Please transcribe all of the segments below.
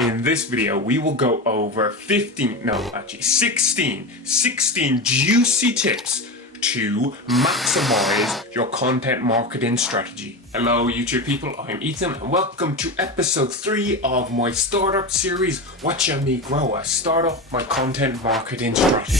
In this video, we will go over 16 juicy tips to maximize your content marketing strategy. Hello YouTube people, I'm Ethan and welcome to episode 3 of my startup series, Watching Me Grow a Startup, my content marketing strategy.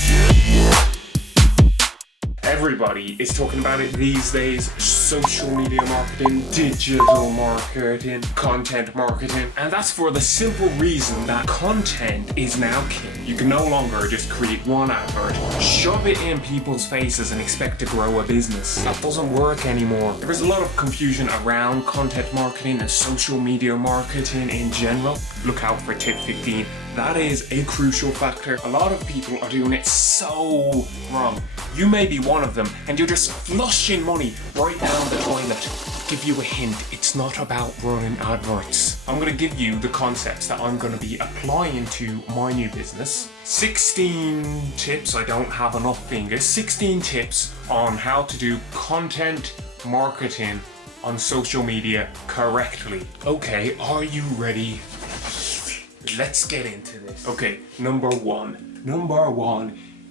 Everybody is talking about it these days: social media marketing, digital marketing, content marketing, and that's for the simple reason that content is now king. You can no longer just create one advert, shove it in people's faces and expect to grow a business. That doesn't work anymore. There's a lot of confusion around content marketing and social media marketing in general. Look out for tip 15. That is a crucial factor. A lot of people are doing it so wrong. You may be one of them and you're just flushing money right down the toilet. Give you a hint, it's not about running adverts. I'm going to give you the concepts that I'm going to be applying to my new business. 16 tips, I don't have enough fingers, 16 tips on how to do content marketing on social media correctly. Okay, are you ready? Let's get into this. Okay, number one.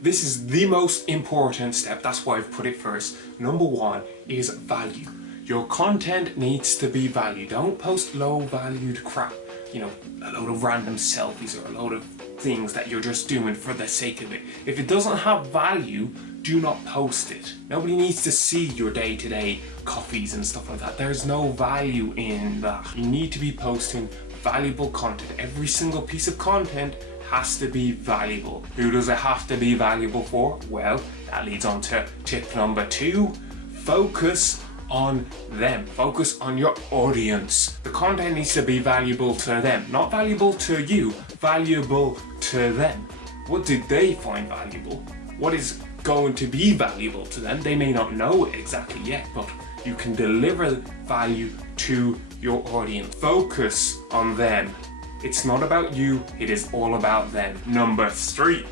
This is the most important step, that's why I've put it first. Number 1 is value. Your content needs to be value. Don't post low valued crap. You know, a load of random selfies or a load of things that you're just doing for the sake of it. If it doesn't have value, do not post it. Nobody needs to see your day-to-day coffees and stuff like that. There's no value in that. You need to be posting valuable content. Every single piece of content has to be valuable. Who does it have to be valuable for? Well, that leads on to tip number 2. Focus on them. Focus on your audience. The content needs to be valuable to them, not valuable to you, valuable to them. What did they find valuable? What is going to be valuable to them? They may not know it exactly yet, but you can deliver value to your audience. Focus on them. It's not about you, it is all about them. Number 3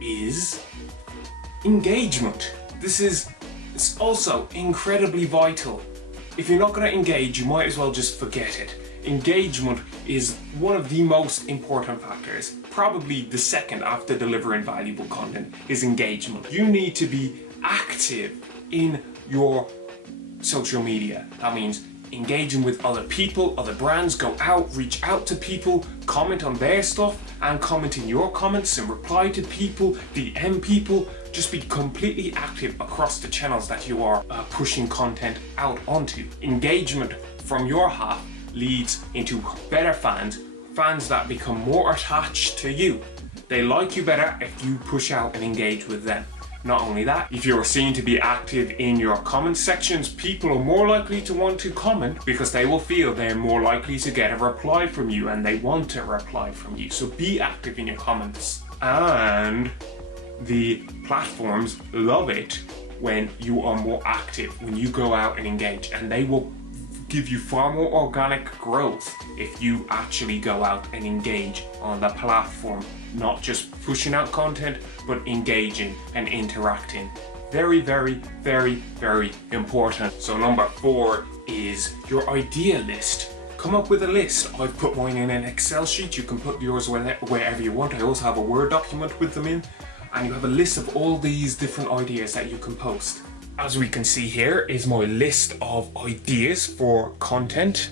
is engagement. It's also incredibly vital. If you're not going to engage, you might as well just forget it. Engagement is one of the most important factors. Probably the second after delivering valuable content is engagement. You need to be active in your social media. That means engaging with other people, other brands. Go out, reach out to people, comment on their stuff and comment in your comments and reply to people, DM people. Just be completely active across the channels that you are pushing content out onto. Engagement from your half leads into better fans that become more attached to you. They like you better if you push out and engage with them. Not only that, if you're seen to be active in your comment sections, people are more likely to want to comment because they will feel they're more likely to get a reply from you and they want a reply from you. So be active in your comments. And the platforms love it when you are more active, when you go out and engage, and they will give you far more organic growth if you actually go out and engage on the platform, not just pushing out content but engaging and interacting. Very, very, very, very important. So number 4 is your idea list. Come up with a list. I've put mine in an Excel sheet. You can put yours wherever you want. I also have a Word document with them in, and you have a list of all these different ideas that you can post. As we can see here is my list of ideas for content.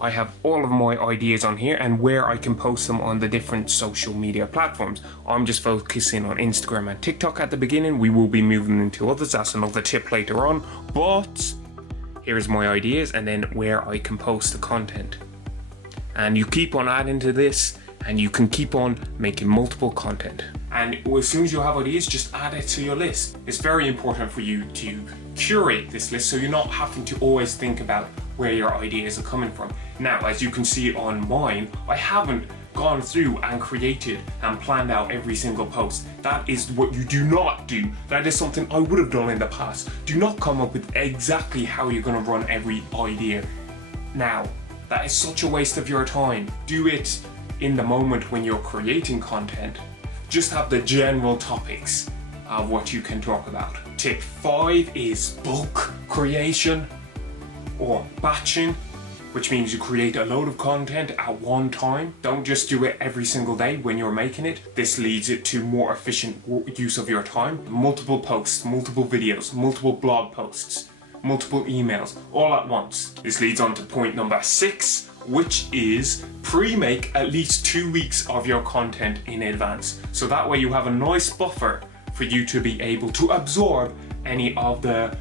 I have all of my ideas on here and where I can post them on the different social media platforms. I'm just focusing on Instagram and TikTok at the beginning. We will be moving into others. That's another tip later on. But here's my ideas and then where I can post the content. And you keep on adding to this and you can keep on making multiple content. And as soon as you have ideas, just add it to your list. It's very important for you to curate this list so you're not having to always think about where your ideas are coming from. Now, as you can see on mine, I haven't gone through and created and planned out every single post. That is what you do not do. That is something I would have done in the past. Do not come up with exactly how you're going to run every idea now. That is such a waste of your time. Do it in the moment when you're creating content. Just have the general topics of what you can talk about. Tip 5 is bulk creation or batching. which means you create a load of content at one time. Don't just do it every single day when you're making it. This leads it to more efficient use of your time. Multiple posts, multiple videos, multiple blog posts, multiple emails, all at once. This leads on to point number 6, which is pre-make at least 2 weeks of your content in advance. So that way you have a nice buffer for you to be able to absorb any of the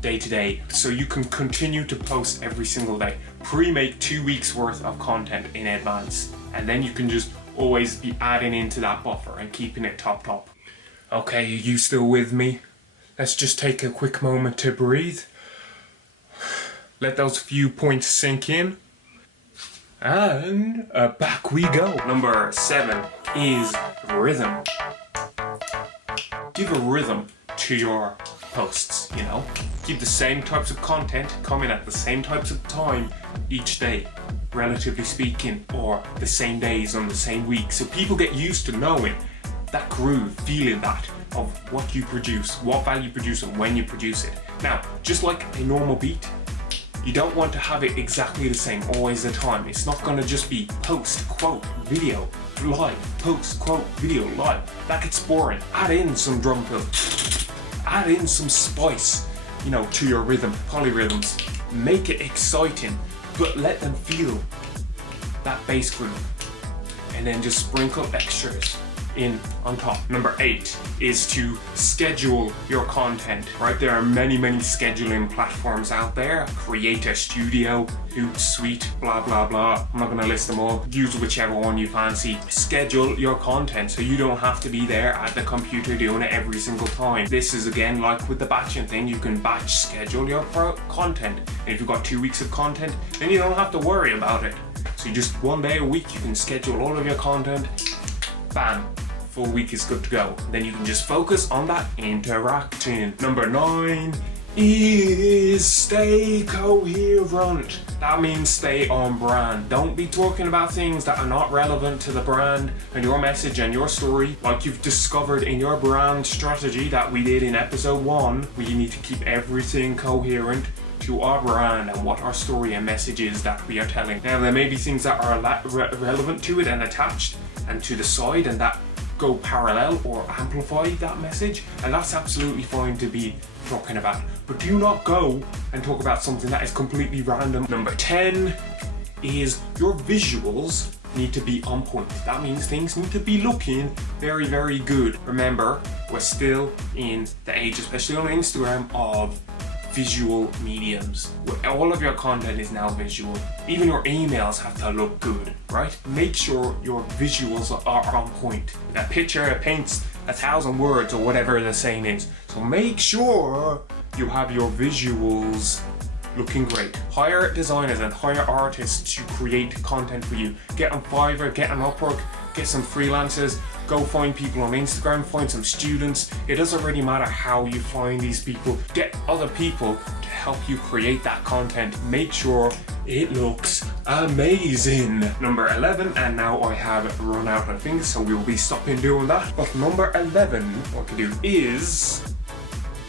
day-to-day, so you can continue to post every single day. Pre-make 2 weeks worth of content in advance, and then you can just always be adding into that buffer and keeping it top. Okay, are you still with me? Let's just take a quick moment to breathe. Let those few points sink in. And back we go. Number 7 is rhythm. Give a rhythm to your posts, you know. Keep the same types of content coming at the same types of time each day, relatively speaking, or the same days on the same week. So people get used to knowing that groove, feeling that of what you produce, what value you produce, and when you produce it. Now, just like a normal beat, you don't want to have it exactly the same always the time. It's not going to just be post, quote, video, live, post, quote, video, live. That gets boring. Add in some drum fill. Add in some spice, you know, to your rhythm, polyrhythms. Make it exciting, but let them feel that bass groove. And then just sprinkle extras in on top. Number 8 is to schedule your content, right? There are many scheduling platforms out there. Creator Studio, Hootsuite, blah blah blah. I'm not gonna list them all. Use whichever one you fancy. Schedule your content so you don't have to be there at the computer doing it every single time. This is again like with the batching thing. You can batch schedule your content. And if you've got 2 weeks of content, then you don't have to worry about it. So just 1 day a week you can schedule all of your content. Bam. Full week is good to go. Then you can just focus on that interacting. Number 9 is stay coherent. That means stay on brand. Don't be talking about things that are not relevant to the brand and your message and your story. Like you've discovered in your brand strategy that we did in episode 1, we need to keep everything coherent to our brand and what our story and message is that we are telling. Now there may be things that are relevant to it and attached and to the side and that go parallel or amplify that message, and that's absolutely fine to be talking about, but do not go and talk about something that is completely random. Number 10 is your visuals need to be on point. That means things need to be looking very good. Remember, we're still in the age, especially on Instagram, of visual mediums. All of your content is now visual. Even your emails have to look good, right? Make sure your visuals are on point. A picture paints 1,000 words or whatever the saying is. So make sure you have your visuals looking great. Hire designers and hire artists to create content for you. Get on Fiverr, get on Upwork, get some freelancers, go find people on Instagram, find some students. It doesn't really matter how you find these people. Get other people to help you create that content. Make sure it looks amazing. Number 11, and now I have run out of things, so we will be stopping doing that. But number 11, what to do is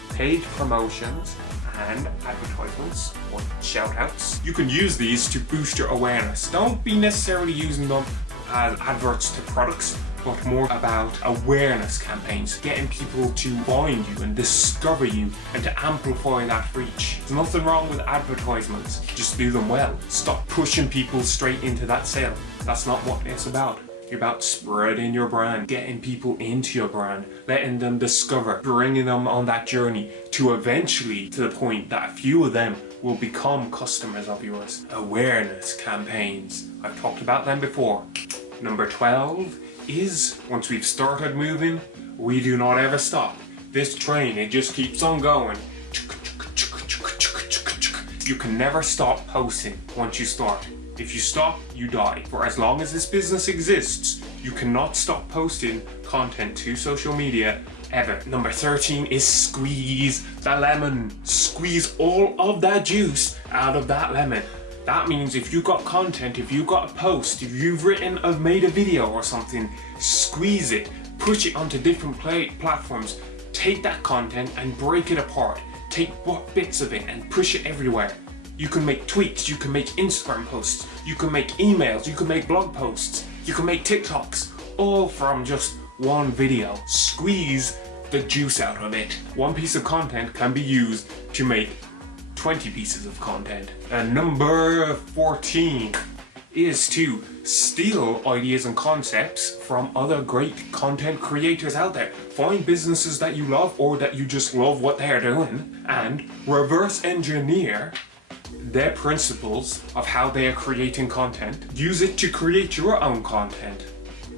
paid promotions and advertisements or shout outs. You can use these to boost your awareness. Don't be necessarily using them as adverts to products, but more about awareness campaigns, getting people to find you and discover you and to amplify that reach. There's nothing wrong with advertisements, just do them well. Stop pushing people straight into that sale. That's not what it's about. You're about spreading your brand, getting people into your brand, letting them discover, bringing them on that journey to eventually to the point that a few of them will become customers of yours. Awareness campaigns. I've talked about them before. Number 12 is, once we've started moving, we do not ever stop. This train, it just keeps on going. You can never stop posting once you start. If you stop, you die. For as long as this business exists, you cannot stop posting content to social media ever. Number 13 is squeeze the lemon. Squeeze all of that juice out of that lemon. That means if you got content, if you got a post, if you've made a video or something, squeeze it, push it onto different platforms. Take that content and break it apart. Take bits of it and push it everywhere. You can make tweets, you can make Instagram posts, you can make emails, you can make blog posts, you can make TikToks, all from just one video. Squeeze the juice out of it. One piece of content can be used to make 20 pieces of content. And number 14 is to steal ideas and concepts from other great content creators out there. Find businesses that you love or that you just love what they're doing and reverse engineer their principles of how they are creating content. Use it to create your own content.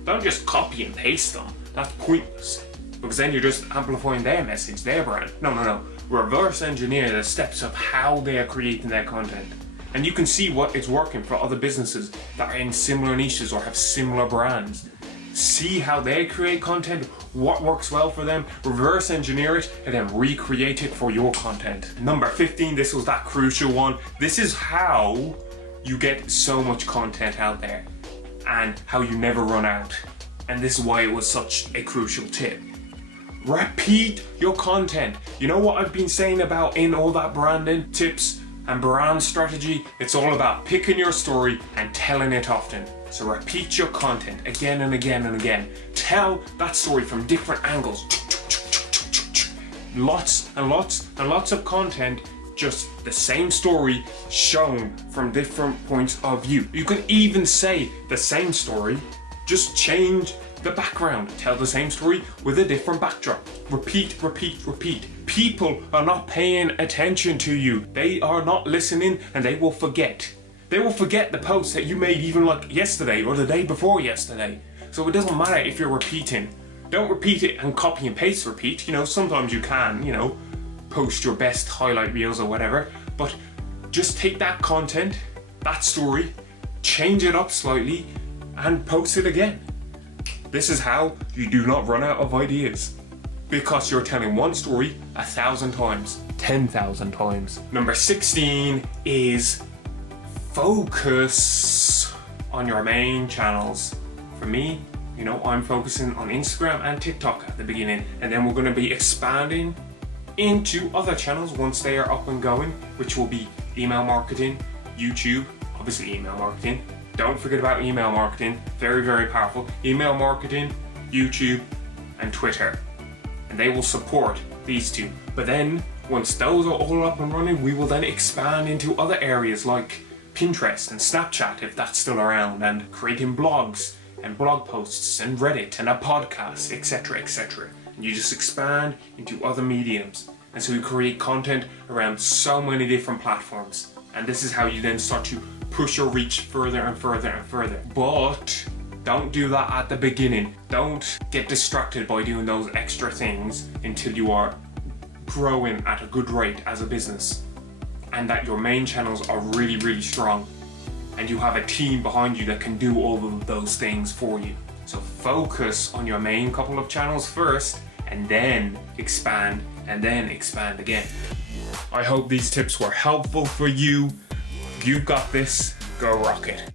Don't just copy and paste them. That's pointless, because then you're just amplifying their message, their brand. No. Reverse engineer the steps of how they are creating their content. And you can see what is working for other businesses that are in similar niches or have similar brands. See how they create content, what works well for them, reverse engineer it, and then recreate it for your content. Number 15, this was that crucial one. This is how you get so much content out there and how you never run out. And this is why it was such a crucial tip. Repeat your content. You know what I've been saying about in all that branding tips and brand strategy? It's all about picking your story and telling it often. So repeat your content again and again and again. Tell that story from different angles. Lots and lots and lots of content, just the same story shown from different points of view. You can even say the same story, just change the background. Tell the same story with a different backdrop. Repeat, repeat, repeat. People are not paying attention to you. They are not listening, and they will forget. They will forget the post that you made even like yesterday or the day before yesterday. So it doesn't matter if you're repeating. Don't repeat it and copy and paste repeat. Sometimes you can, post your best highlight reels or whatever, but just take that content, that story, change it up slightly, and post it again. This is how you do not run out of ideas, because you're telling one story 1,000 times, 10,000 times. Number 16 is focus on your main channels. For me, I'm focusing on Instagram and TikTok at the beginning, and then we're going to be expanding into other channels once they are up and going, which will be email marketing, YouTube, obviously email marketing. Don't forget about email marketing, very, very powerful. Email marketing, YouTube, and Twitter. And they will support these two. But then, once those are all up and running, we will then expand into other areas like Pinterest and Snapchat, if that's still around, and creating blogs and blog posts and Reddit and a podcast, etc., etc. And you just expand into other mediums. And so we create content around so many different platforms. And this is how you then start to push your reach further and further and further. But don't do that at the beginning. Don't get distracted by doing those extra things until you are growing at a good rate as a business, and that your main channels are really, really strong, and you have a team behind you that can do all of those things for you. So focus on your main couple of channels first, and then expand again. I hope these tips were helpful for you. You've got this. Go rock it.